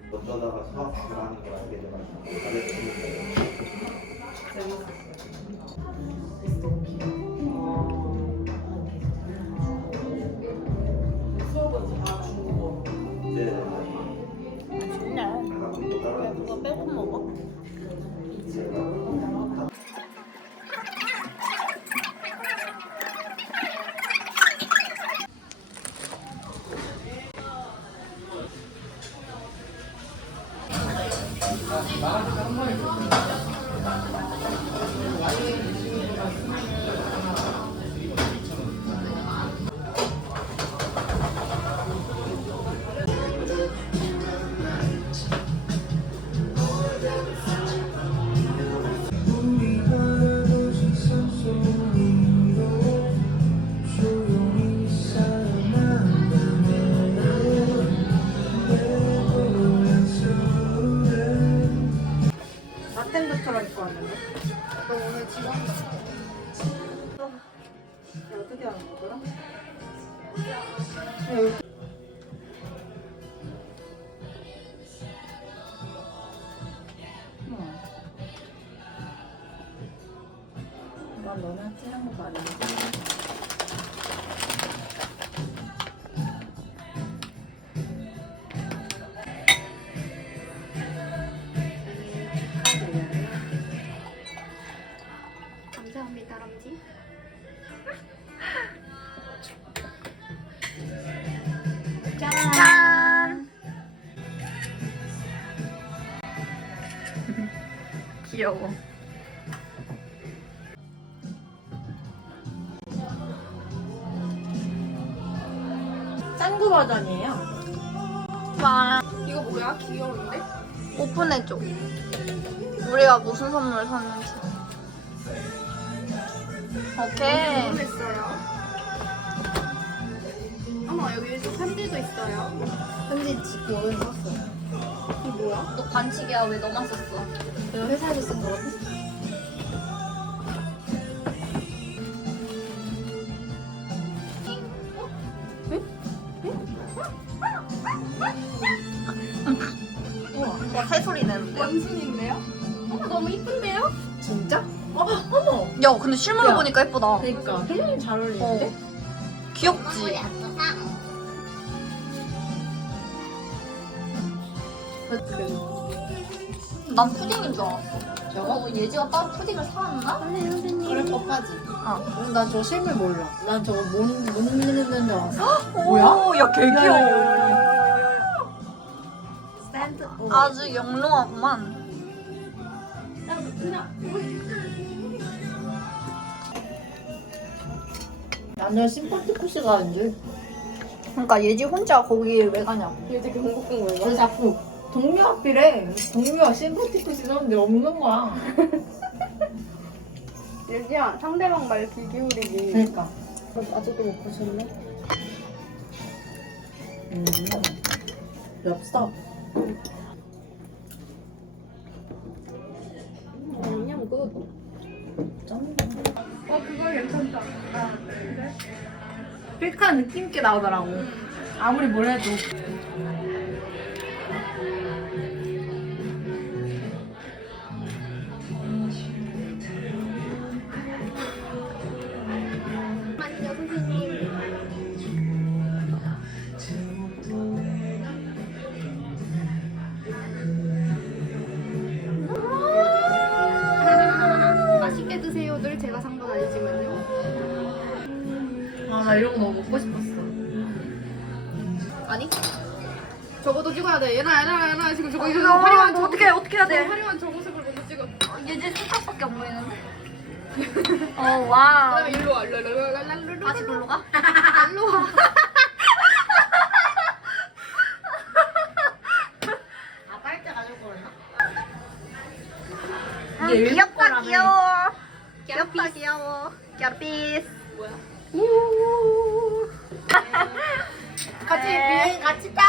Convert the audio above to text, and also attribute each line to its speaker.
Speaker 1: 어쩌다가 수학을 하는 걸 알게 돼가지고 가르치는
Speaker 2: 수업은 다 중국어.
Speaker 1: 네.
Speaker 3: 맛있네.
Speaker 1: 가끔 못
Speaker 3: 왜
Speaker 1: 알아듣는
Speaker 3: 그거 빼고 먹어?
Speaker 1: 제가
Speaker 3: 바텐더처럼 입고 왔는데?
Speaker 2: 너 오늘 직원
Speaker 3: 어떻게 하는 거더라? 난 너네 찌른 거 아니야?
Speaker 2: 감사합니다, 람지.
Speaker 3: 짠! 귀여워. 짱구 버전이에요. 와,
Speaker 2: 이거 뭐야? 귀여운데?
Speaker 3: 오픈해줘. 우리가 무슨 선물 샀는지. 오케이.
Speaker 2: 모르겠어요. 어머, 여기 편지도 있어요.
Speaker 3: 편지 지금 오늘 샀어.
Speaker 2: 이게 뭐야?
Speaker 3: 너 반칙이야. 왜 너만 썼어?
Speaker 2: 내가 회사에서 쓴 거거든?
Speaker 3: 와, 새소리 내는데.
Speaker 2: 원순인데요? 어머, 너무 이쁜데요?
Speaker 4: 진짜? 어머!
Speaker 3: 야, 근데 실물로
Speaker 4: 야.
Speaker 3: 보니까 예쁘다.
Speaker 4: 그러니까 혜련이 잘 어울리는데?
Speaker 3: 귀엽지? 난 푸딩인 줄 알았어. 저거 예지가 따로 푸딩을 사왔나?
Speaker 4: 그럴 법하지.
Speaker 3: 어.
Speaker 4: 난 저 실물 몰라. 난 저거 못 믿는 줄 알았어.
Speaker 3: 뭐야? 야, 개
Speaker 4: 야,
Speaker 3: 귀여워.
Speaker 4: 야, 야, 스탠드.
Speaker 3: 아주 영롱하구만.
Speaker 4: 나는 심포티쿠시 가는데.
Speaker 3: 그러니까 예지 혼자 거기 왜 가냐고.
Speaker 2: 요새 경복궁 왜
Speaker 4: 저 자꾸 동료 앞이래. 동료가 심포티쿠시 썼는데 없는 거야.
Speaker 2: 예지야, 상대방 말 귀 기울이기.
Speaker 4: 그러니까. 아직도 못 보셨네? 엽서.
Speaker 2: 그냥 굿.
Speaker 4: 짠.
Speaker 2: 그거 괜찮다.
Speaker 4: 필크한 느낌 있게 나오더라고. 아무리 뭘 해도.
Speaker 2: 아니요, 선생님. 맛있게 드세요. 늘 제가 산 건 아니지만요.
Speaker 4: 아, 나 이런 거 너무 먹고 싶었어.
Speaker 2: 아니? 저거도 찍어야 돼. 얘나 지금 저거
Speaker 3: 야,
Speaker 2: 화려한
Speaker 3: 너
Speaker 2: 저
Speaker 3: 어떻게 해야
Speaker 2: 저
Speaker 3: 돼?
Speaker 2: 화려한 저 모습을 먼저 찍어.
Speaker 3: 예지 살짝밖에 안 보이는데? 와.
Speaker 2: 그다음에 일로 와. 일로
Speaker 3: 다시 글로 가?
Speaker 2: 일로 와.
Speaker 4: 아, 빨대 가지고 그러나?
Speaker 3: 이게 귀엽다 귀여워. 귀엽다 귀여워. 갸피스.
Speaker 2: 뭐야?
Speaker 3: 우.
Speaker 4: 같이, 같이 딱!